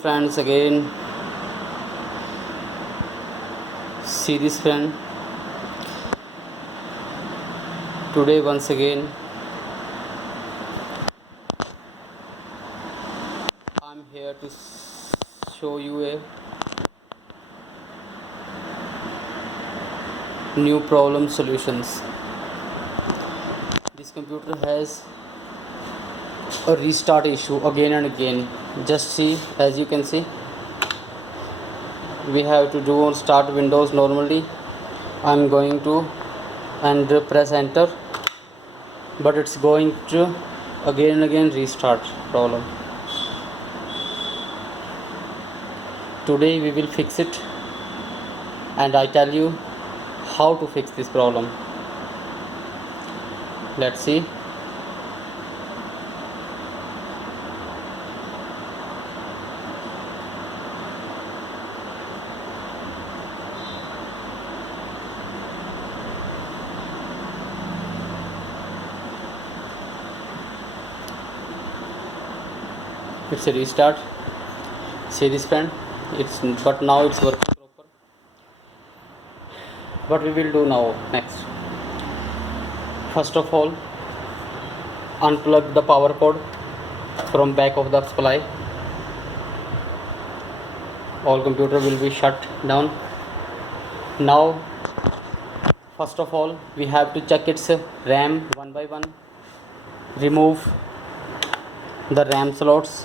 Friends, again, see this friend. Today once again I'm here to show you a new problem solutions. This computer has a restart issue again and again. Just see, as you can see, we have to do on start Windows normally. I'm going to and press enter, but it's going to again and again restart problem. Today we will fix it, and I tell you how to fix this problem. Let's see. It's a restart. See this friend, but now it's working proper. What we will do now next, first of all, unplug the power cord from back of the supply. All computer will be shut down. Now first of all we have to check its RAM one by one. Remove the RAM slots.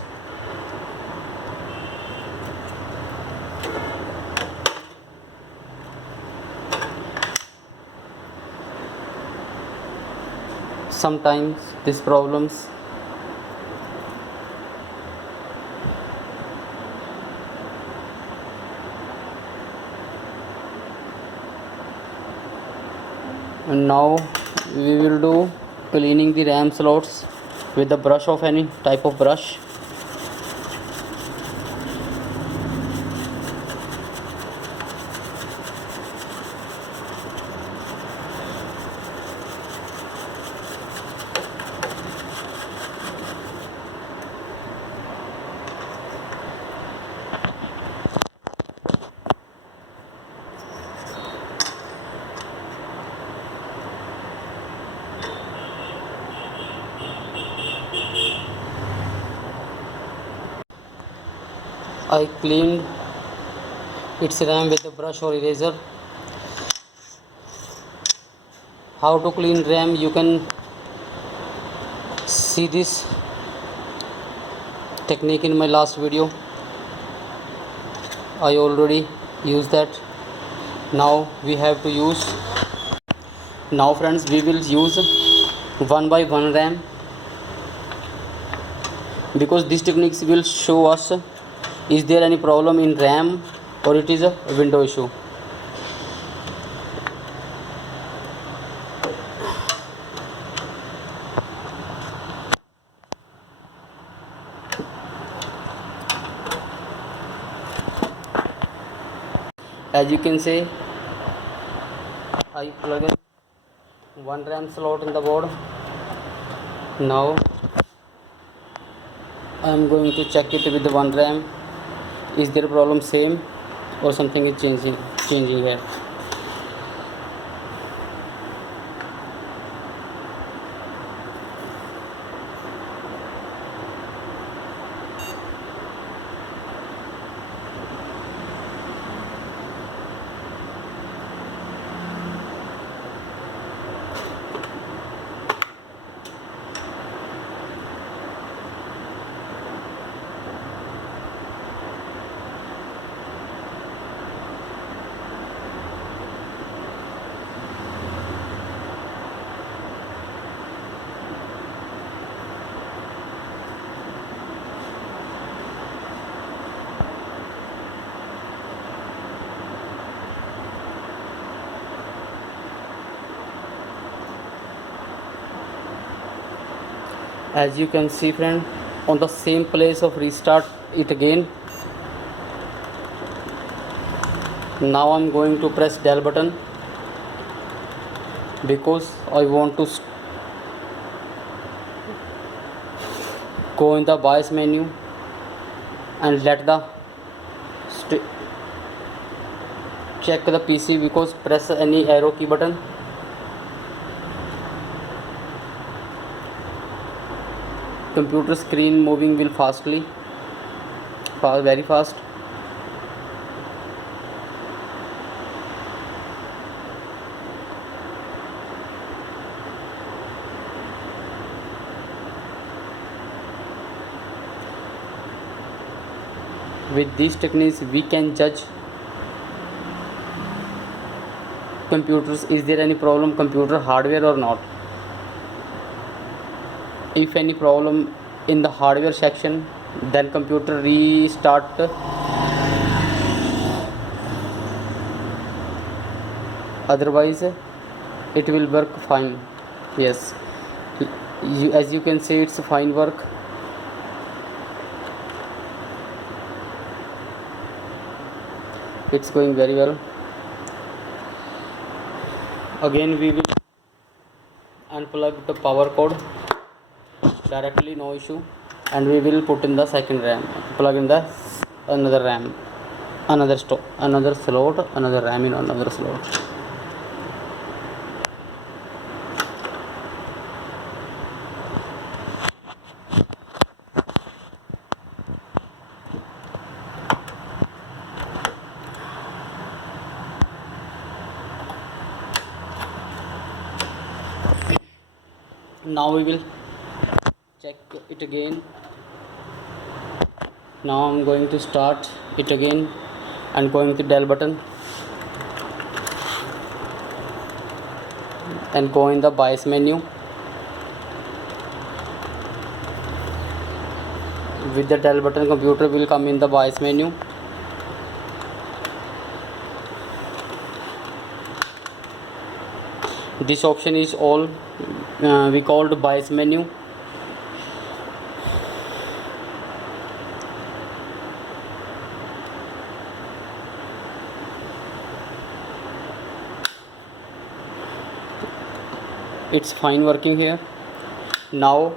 Sometimes these problems and now we will do cleaning the RAM slots with the brush of any type of brush. I cleaned its RAM with a brush or eraser. How to clean RAM? You can see this technique in my last video. I already used that. Now we have to use. Now friends, we will use one by one RAM, because these techniques will show us is there any problem in RAM or it is a window issue. As you can see, I plug in one RAM slot in the board. Now I am going to check it with the one RAM. Is there a problem same or something is changing here? As you can see friend, on the same place of restart it again. Now I'm going to press del button because I want to go in the BIOS menu and let the check the PC, because press any arrow key button. Computer screen moving will very fast. With these techniques we can judge computers, is there any problem computer hardware or not. If any problem in the hardware section, then computer restart. Otherwise it will work fine. Yes, as you can see, it's fine work. It's going very well. Again we will unplug the power cord directly, no issue, and we will put in the second RAM, plug in the another RAM, another slot, another RAM in another slot. Now we will check it again. Now I'm going to start it again and going to Del button and go in the BIOS menu. With the Del button, computer will come in the BIOS menu. This option is all we called BIOS menu. It's fine working here. Now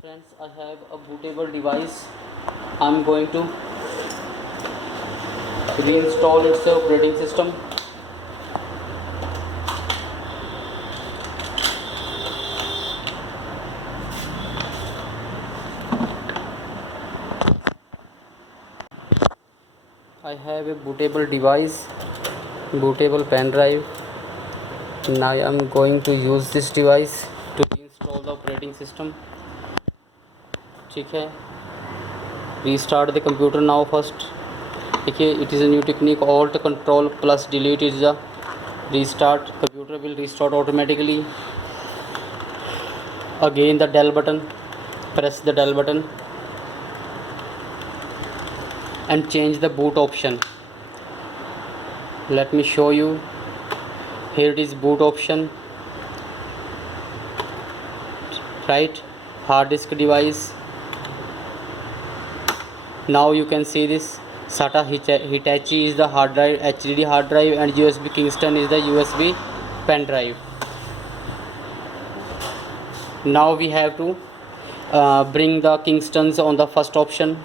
friends, I have a bootable device. I'm going to reinstall its operating system. I have a bootable device, bootable pen drive. Now I am going to use this device to install the operating system. ठीक है, restart the computer now first. देखिए, it is a new technique, alt control plus delete is the restart. Computer will restart automatically. Again the Del button, press the Del button and change the boot option. Let me show you. Here it is, boot option, right, hard disk device. Now you can see this SATA Hitachi is the hard drive, HDD hard drive, and USB Kingston is the USB pen drive. Now we have to bring the Kingstons on the first option,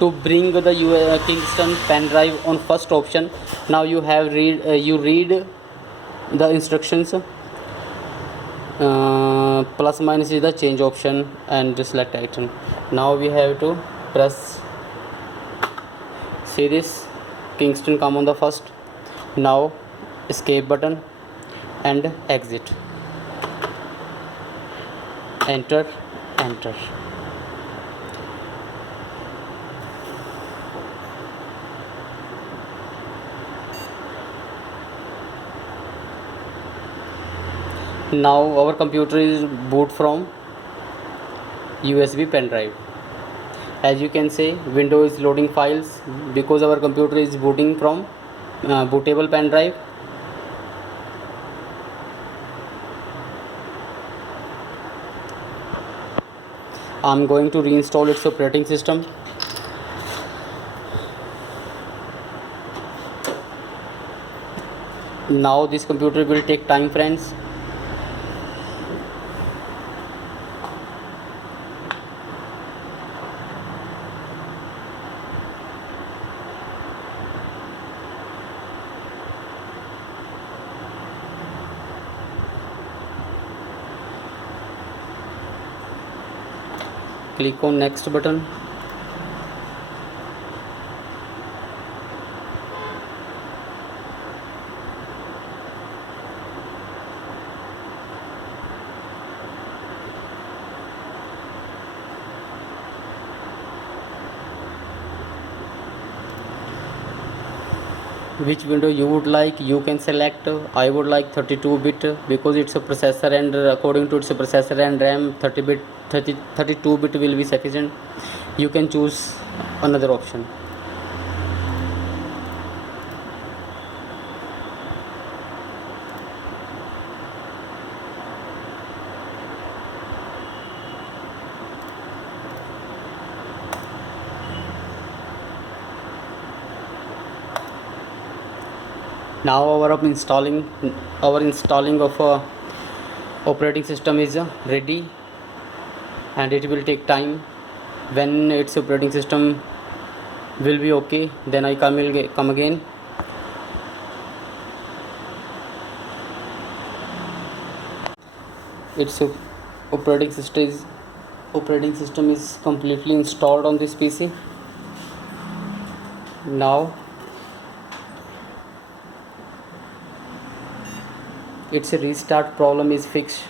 to bring the Kingston pen drive on first option. Now you have read the instructions. Plus minus is the change option and select item. Now we have to press, see this Kingston come on the first. Now escape button and exit, enter. Now our computer is boot from USB pen drive. As you can see, Windows is loading files because our computer is booting from bootable pen drive. I'm going to reinstall its operating system. Now this computer will take time, friends. click on next button. Which window you would like, you can select. I would like 32-bit because it's a processor, and according to its processor and RAM, 32-bit will be sufficient. You can choose another option. Now our installing of operating system is ready, and it will take time. When its operating system will be okay, then I come again. Its operating system is completely installed on this PC. Now its restart problem is fixed.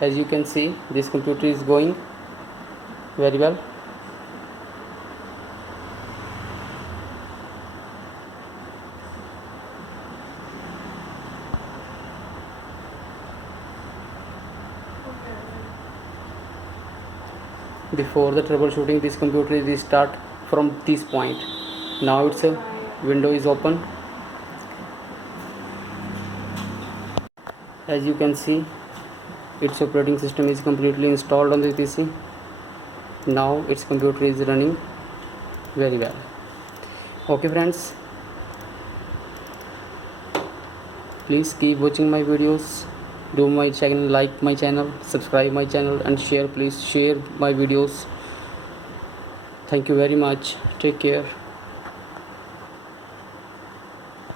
As you can see, this computer is going very well. Before the troubleshooting, this computer is restart from this point. Now its window is open. As you can see, its operating system is completely installed on the PC. Now its computer is running very well. Okay friends, please keep watching my videos. Do my channel, like my channel, subscribe my channel, and share. Please share my videos. Thank you very much. Take care.